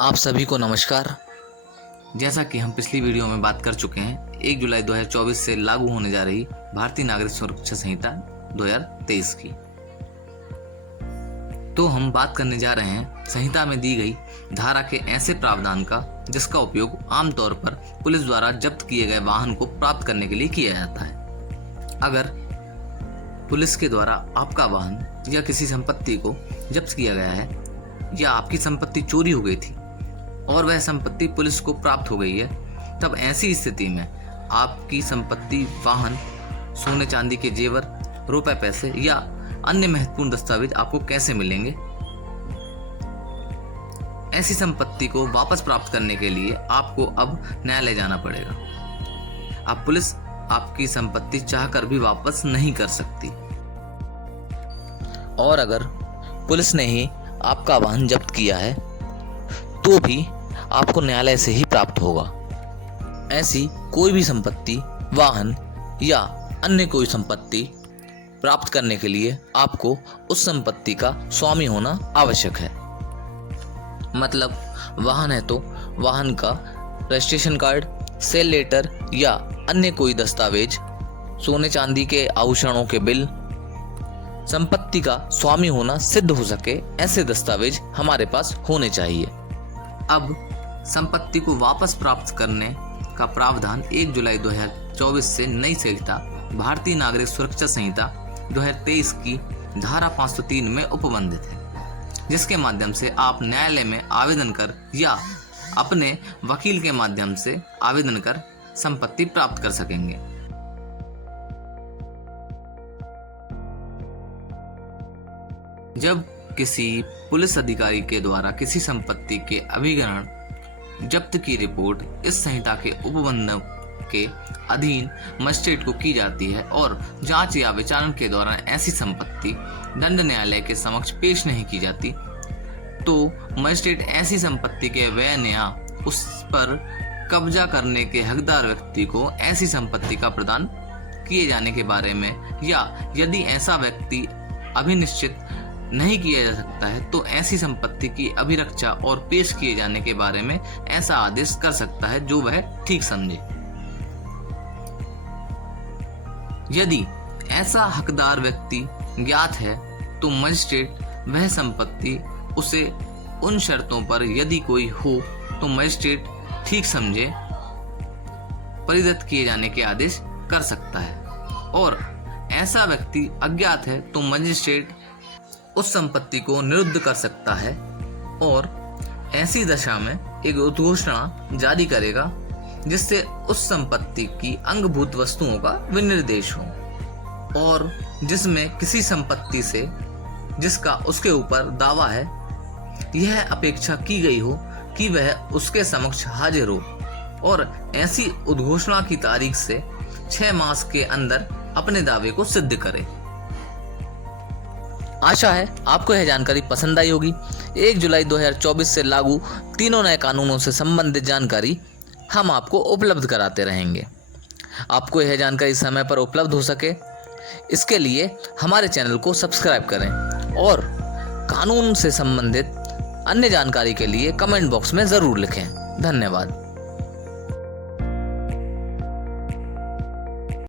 आप सभी को नमस्कार। जैसा कि हम पिछली वीडियो में बात कर चुके हैं, 1 जुलाई 2024 से लागू होने जा रही भारतीय नागरिक सुरक्षा संहिता 2023 की। तो हम बात करने जा रहे हैं संहिता में दी गई धारा के ऐसे प्रावधान का जिसका उपयोग आमतौर पर पुलिस द्वारा जब्त किए गए वाहन को प्राप्त करने के लिए किया जाता है। अगर पुलिस के द्वारा आपका वाहन या किसी संपत्ति को जब्त किया गया है या आपकी संपत्ति चोरी हो गई थी और वह संपत्ति पुलिस को प्राप्त हो गई है, तब ऐसी स्थिति में आपकी संपत्ति, वाहन, सोने चांदी के जेवर, रुपए पैसे या अन्य महत्वपूर्ण दस्तावेज आपको कैसे मिलेंगे। ऐसी संपत्ति को वापस प्राप्त करने के लिए आपको अब न्यायालय जाना पड़ेगा। अब पुलिस आपकी संपत्ति चाहकर भी वापस नहीं कर सकती। और अगर पुलिस ने ही आपका वाहन जब्त किया है तो भी आपको न्यायालय से ही प्राप्त होगा। ऐसी कोई भी संपत्ति, वाहन या अन्य कोई संपत्ति प्राप्त करने के लिए आपको उस संपत्ति का स्वामी होना आवश्यक है। मतलब वाहन है तो वाहन का रजिस्ट्रेशन कार्ड, सेल लेटर या अन्य कोई दस्तावेज, सोने चांदी के आभूषणों के बिल, संपत्ति का स्वामी होना सिद्ध हो सके, ऐसे दस्तावेज हमारे पास होने चाहिए। अब संपत्ति को वापस प्राप्त करने का प्रावधान 1 जुलाई 2024 से नई संहिता भारतीय नागरिक सुरक्षा संहिता 2023 की धारा 503 में उपबंधित है, जिसके माध्यम से आप न्यायालय में आवेदन कर या अपने वकील के माध्यम से आवेदन कर संपत्ति प्राप्त कर सकेंगे। जब किसी पुलिस अधिकारी के द्वारा किसी संपत्ति के अभिग्रहण, जब्त की रिपोर्ट इस संहिता के उपबंधों के अधीन मजिस्ट्रेट को की जाती है और जांच या विचारण के दौरान ऐसी संपत्ति दंड न्यायालय के समक्ष पेश नहीं की जाती, तो मजिस्ट्रेट ऐसी संपत्ति के व्यय या उस पर कब्जा करने के हकदार व्यक्ति को ऐसी संपत्ति का प्रदान किए जाने के बारे में, या यदि ऐसा व्यक्ति अभिनिश्चित नहीं किया जा सकता है तो ऐसी संपत्ति की अभिरक्षा और पेश किए जाने के बारे में ऐसा आदेश कर सकता है जो वह ठीक समझे। यदि ऐसा हकदार व्यक्ति ज्ञात है तो मजिस्ट्रेट वह संपत्ति उसे उन शर्तों पर, यदि कोई हो तो मजिस्ट्रेट ठीक समझे, परिदत्त किए जाने के आदेश कर सकता है। और ऐसा व्यक्ति अज्ञात है तो मजिस्ट्रेट उस संपत्ति को निरुद्ध कर सकता है और ऐसी दशा में एक उद्घोषणा जारी करेगा जिससे उस संपत्ति की अंगभूत वस्तुओं का विनिर्देश हो और जिसमें किसी संपत्ति से जिसका उसके ऊपर दावा है यह अपेक्षा की गई हो कि वह उसके समक्ष हाजिर हो और ऐसी उद्घोषणा की तारीख से 6 मास के अंदर अपने दावे को सिद्ध करे। आशा है आपको यह जानकारी पसंद आई होगी। 1 जुलाई 2024 से लागू तीनों नए कानूनों से संबंधित जानकारी हम आपको उपलब्ध कराते रहेंगे। आपको यह जानकारी समय पर उपलब्ध हो सके, इसके लिए हमारे चैनल को सब्सक्राइब करें और कानून से संबंधित अन्य जानकारी के लिए कमेंट बॉक्स में ज़रूर लिखें। धन्यवाद।